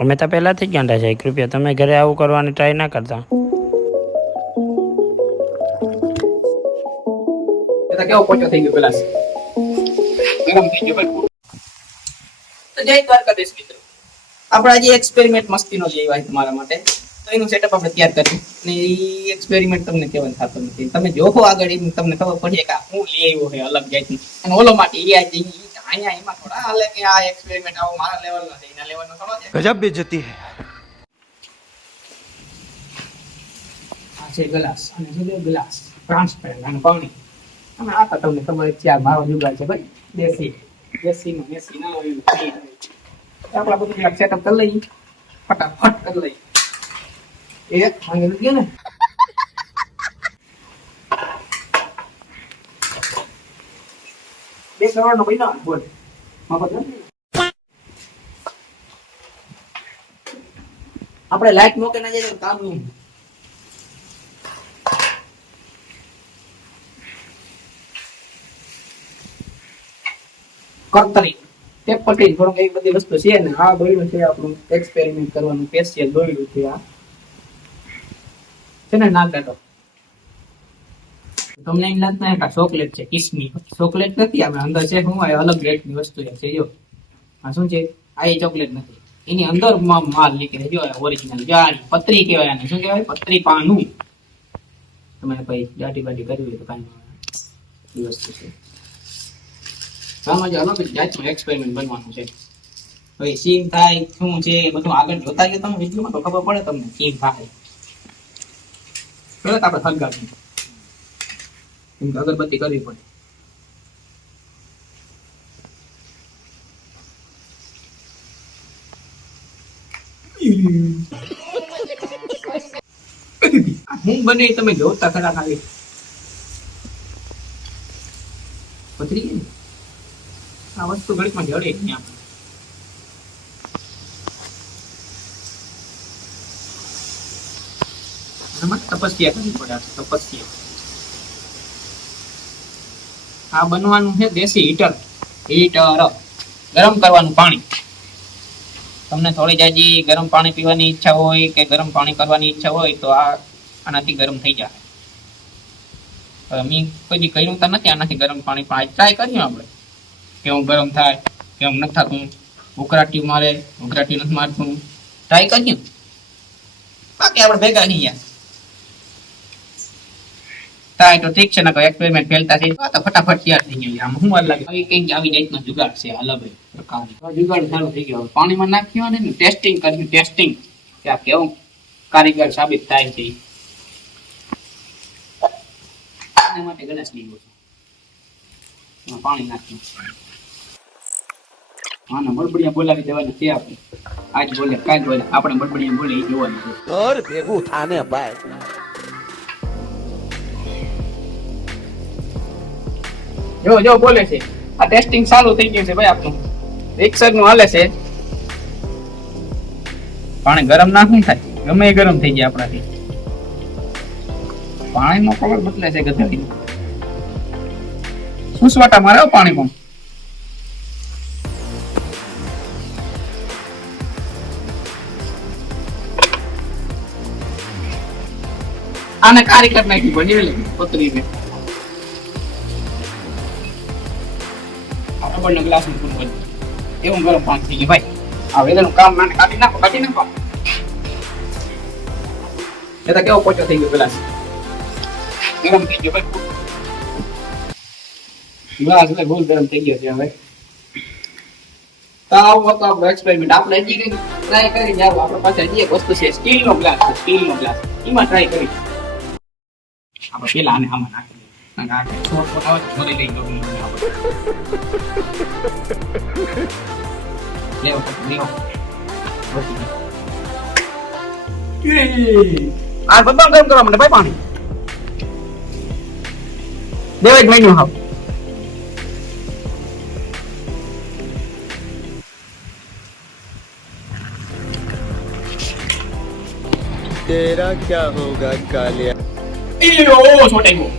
અમે તો પહેલાથી જ ગાંડા છે. કૃપયા તમે ઘરે આવું કરવાની ટ્રાય ના કરતા. કેવો પોચો થઈ ગયો ગ્લાસ ગરમ થઈ ગયો ભાઈ. તો જય દ્વારકાધીશ મિત્રો, આપણે આજે એક્સપેરિમેન્ટ મસ્તીનો લઈ આવ્યા તમારા માટે. તો એનું સેટઅપ આપણે તૈયાર કર્યું અને એ એક્સપેરિમેન્ટ તમને કહેવાનું થતું નથી. તમે જોવો આગળ એમ તમને ખબર પડે કે હું લઈ આવ્યો છે અલગ જાતનું. અને ઓલો માટે અહીંયા એમાં થોડા હાલે કે આ એક્સપેરિમેન્ટ આવો મારા લેવલનો છે, એના લેવલનો થોડો છે. ગજબ બેઇज्जती है. આ છે ગ્લાસ અને શું છે ગ્લાસ ટ્રાન્સપેરન્ટ અને પાણી. અમે આ તમને ખબર છે આ મારો જુગાડ છે ભાઈ, દેશી નો મેસી ના હોય આપણે બધું સેટઅપ કરી લઈએ, ફટાફટ કરી લઈએ. એક ભાંગી ગયો ને બે કરોડ નો પૈસા બોલ આપણે લાઈટ મોકે ના જાય કામ નહીં. કરતરી તે પટી થોડુંક એક બધી વસ્તુ છે ને આ દોયડું છે આપણું એક્સપેરિમેન્ટ કરવાનું સ્પેશિયલ દોયડું છે. આ છે ને નાગાટો તમને એમ લાગતું કે ચોકલેટ છે, કિસમી ચોકલેટ નથી. આપણે અંદર છે શું અલગ રેટની વસ્તુ છે. જો આ શું છે, આ એ ચોકલેટ નથી, એની અંદર માલ નીકળે. જો ઓરિજિનલ જાડી પતરી કહેવાય આને. શું કહેવાય? પતરી પાનું. તમારે ભાઈ દાટી બાટી કરવી હોય તો કાંઈ વસ્તુ છે. આમાં જે અલગ જાતનું એક્સપેરિમેન્ટ બનવાનું છે. ભાઈ સીમ થાય શું છે બધું આગળ જોતા ગયો તમે વિડીયોમાં તો ખબર પડે તમને સીમ થાય. પહેલા તો આપણે સળગાવીએ, કેમ કે અગરબત્તી કરવી પડે. હું બને તમે જોતા ખરા ખાલી પતરી ગઈ. આ વસ્તુ ઘડીકમાં જડે જ નહીં. આપણે તપસ્યા કરવી પડે. તપસ્યા આ બનવાનું છે દેશી હીટર ગરમ કરવાનું પાણી. તમને થોડી જાજી ગરમ પાણી પીવાની ઈચ્છા હોય કે ગરમ પાણી કરવાની ઈચ્છા હોય તો આનાથી ગરમ થઈ જાય. મેં કોઈ કર્યું તો નથી આનાથી ગરમ પાણી, પણ ટ્રાય કર્યું આપણે કેવું ગરમ થાય કેવું નથી થતું. ઉકરાટી મારે, ઉકરાટી નથી મારતું, ટ્રાય કર્યું. બાકી આપણે ભેગા નહીં યાર થાય તો ઠીક છે, ને કોઈ એક્સપેરિમેન્ટ ફેલતા છે તો ફટાફટ તૈયાર થઈ ગયું. આમ હું લાગે કંઈક આવી જાતનો જુગાડ છે અલગ પ્રકારનો જુગાડ ચાલુ થઈ ગયો. પાણીમાં નાખ્યો ને ટેસ્ટિંગ કર્યું, ટેસ્ટિંગ કે આ કેવું કારીગર સાબિત થાય છે. એના માટે ગલાસ લીધો છે, પાણી નાખ્યું. આના બળબડિયા બોલાવી દેવાના છે આપણે. આજ બોલે કાલ બોલે, આપણે બળબડિયા બોલે એ જોવાનું છે. और ભેગું થાને ભાઈ. જો બોલે છે. આ ટેસ્ટિંગ ચાલુ થઈ ગયું છે ભાઈ આપણું. મિક્સર નું હાલે છે. પાણી ગરમ ના શું થાય, ગમે એ ગરમ થઈ જાય આપણાથી. પાણીનો કલર બદલે છે ગધેડી. સુસવાટા મારે પાણી પણ. આને કારીગર નાખી બની લે પતરીને. આપણને ગ્લાસ નું પૂરું બને એવું ગરમ પાણી થઈ ગયું ભાઈ. આ વેદરનું કામ નાને કાઢી નાખો. એ તો કેવો પોચો થઈ ગયો ગ્લાસ, ગરમ થઈ ગયો ભાઈ. ગ્લાસ એટલે બહુ ગરમ થઈ ગયો છે હવે. તો આવું હતું આપણું એક્સપેરિમેન્ટ. આપણે હજી કંઈક ટ્રાય કરી જાવ. આપણા પાસે હજી એક વસ્તુ છે, સ્ટીલનો ગ્લાસ છે. સ્ટીલનો ગ્લાસ એમાં ટ્રાય કરી આપણે પેલા આને આમાં નાખી આ બધા ગરમ કરવા માટે ભાઈ પાણી દેવા જ મેન્યુ હાવ. तेरा क्या होगा कालिया. છોટે ગયો.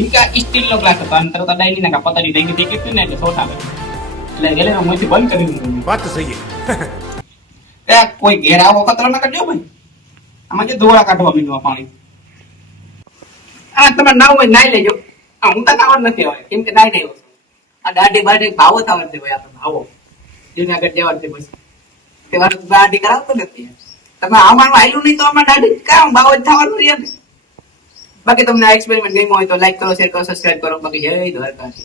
ઇનકા સ્ટીલ નો ગ્લાસ હતો અંતર તો ડાયલી ના પતરી થઈ ગઈ ને એટલે છોટા એટલે ગેલે મોથી બંધ કરી દીધું. बात तो सही है. એ કોઈ ઘેર આવો કચરો ના કરજો ભાઈ. આમાં જે ધોળા કાઢવા મીંડવા પાણી. આ તમે નાવ હોય નાઈ લેજો. હું તો નાવડ નથી આવે કેમ કે નાઈ નહીં. આ દાઢી બાઢી ભાવો થવા દે ભાઈ આપણે આવો. જુનાગઢ જવા દે પછી. તે વાર દાઢી કરાવતો નથી. તમે આમાં આયલું નહીં તો આમાં દાઢી કામ ભાવો જ થવાનું રહે ને. બાકી તમને આ એક્સપેરિમેન્ટ ગમ્યો હોય તો લાઈક કરો, શેર કરો, સબસ્ક્રાઇબ કરો. બાકી જય દ્વારકા.